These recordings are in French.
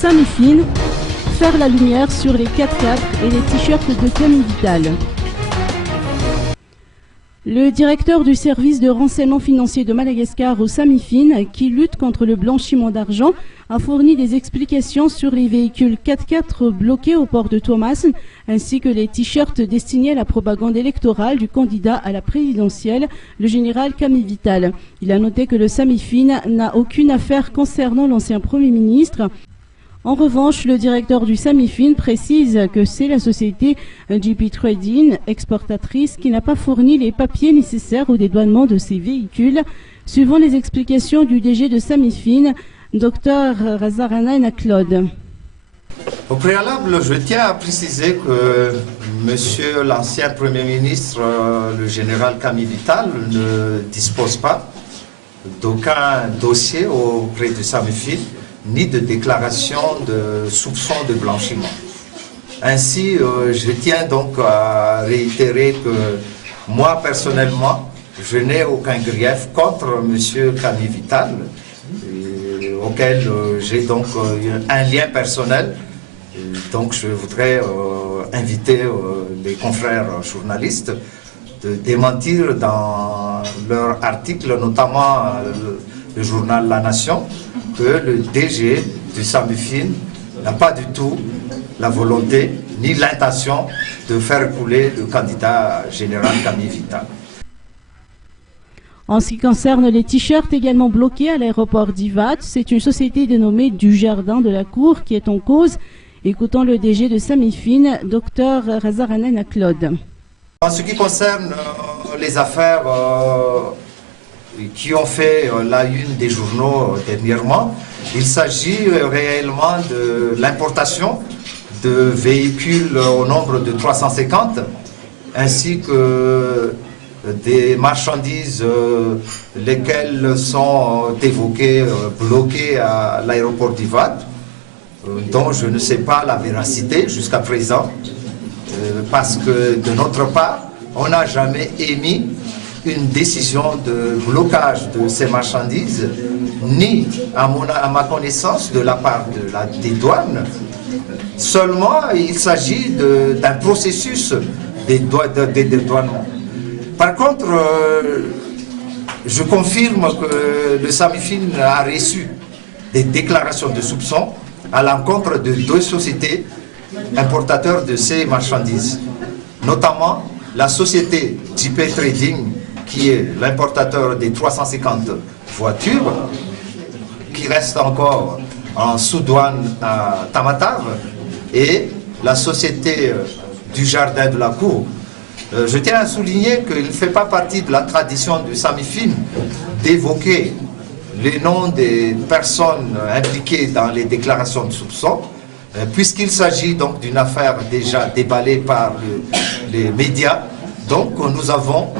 Samifine, faire la lumière sur les 4x4 et les t-shirts de Camille Vital. Le directeur du service de renseignement financier de Madagascar au Samifine, qui lutte contre le blanchiment d'argent, a fourni des explications sur les véhicules 4x4 bloqués au port de Thomas, ainsi que les t-shirts destinés à la propagande électorale du candidat à la présidentielle, le général Camille Vital. Il a noté que le Samifine n'a aucune affaire concernant l'ancien Premier ministre. En revanche, le directeur du Samifine précise que c'est la société GP Trading, exportatrice, qui n'a pas fourni les papiers nécessaires au dédouanement de ces véhicules. Suivant les explications du DG de Samifine, Dr Razarana Claude. Au préalable, je tiens à préciser que monsieur l'ancien Premier ministre, le général Camille Vital, ne dispose pas d'aucun dossier auprès de Samifine, ni de déclaration de soupçon de blanchiment. Ainsi, je tiens donc à réitérer que moi, personnellement, je n'ai aucun grief contre M. Camille Vital, auquel j'ai donc un lien personnel. Donc je voudrais inviter les confrères journalistes de démentir dans leur article, notamment le journal La Nation, que le DG du Samifine n'a pas du tout la volonté ni l'intention de faire couler le candidat général Camille Vital. En ce qui concerne les t-shirts également bloqués à l'aéroport d'Ivat, c'est une société dénommée du Jardin de la Cour qui est en cause. Écoutons le DG de Samifine, Dr Razarana Claude. En ce qui concerne les affaires qui ont fait la une des journaux dernièrement, il s'agit réellement de l'importation de véhicules au nombre de 350, ainsi que des marchandises lesquelles sont évoquées, bloquées à l'aéroport d'Ivat, dont je ne sais pas la véracité jusqu'à présent, parce que de notre part, on n'a jamais émis une décision de blocage de ces marchandises, ni à ma connaissance de la part des douanes. Seulement, il s'agit d'un processus de dédouanement. Par contre, je confirme que le Samifine a reçu des déclarations de soupçon à l'encontre de 2 sociétés importateurs de ces marchandises, notamment la société GP Trading, qui est l'importateur des 350 voitures, qui reste encore en sous-douane à Tamatave, et la société du Jardin de la Cour. Je tiens à souligner qu'il ne fait pas partie de la tradition du Samifine d'évoquer les noms des personnes impliquées dans les déclarations de soupçon, puisqu'il s'agit donc d'une affaire déjà déballée par les médias. Donc nous avons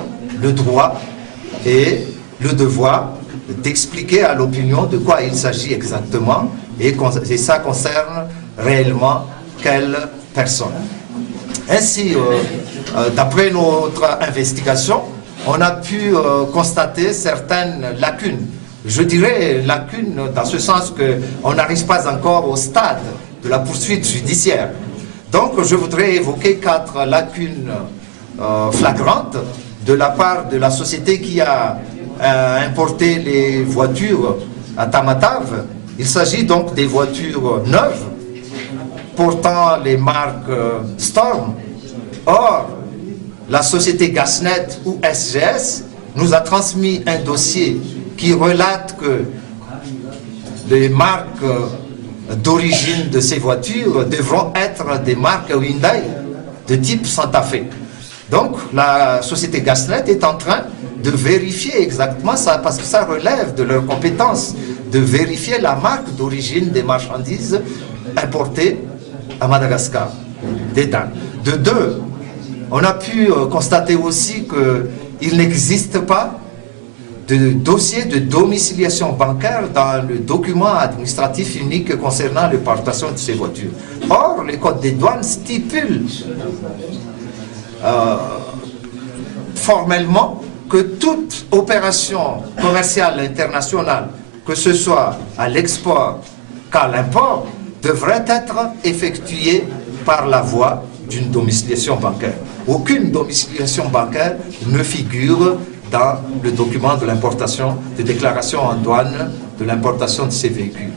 le droit et le devoir d'expliquer à l'opinion de quoi il s'agit exactement, et ça concerne réellement quelle personne. Ainsi, d'après notre investigation, on a pu constater certaines lacunes. Je dirais lacunes dans ce sens qu'on n'arrive pas encore au stade de la poursuite judiciaire. Donc je voudrais évoquer 4 lacunes flagrantes de la part de la société qui a importé les voitures à Tamatave. Il s'agit donc des voitures neuves portant les marques Storm. Or, la société Gasnet ou SGS nous a transmis un dossier qui relate que les marques d'origine de ces voitures devront être des marques Hyundai de type Santa Fe. Donc la société Gasnet est en train de vérifier exactement ça, parce que ça relève de leurs compétences, de vérifier la marque d'origine des marchandises importées à Madagascar, d'État. De 2, on a pu constater aussi qu'il n'existe pas de dossier de domiciliation bancaire dans le document administratif unique concernant l'exportation de ces voitures. Or, le code des douanes stipule formellement que toute opération commerciale internationale, que ce soit à l'export qu'à l'import, devrait être effectué par la voie d'une domiciliation bancaire. Aucune domiciliation bancaire ne figure dans le document de l'importation, de déclaration en douane de l'importation de ces véhicules.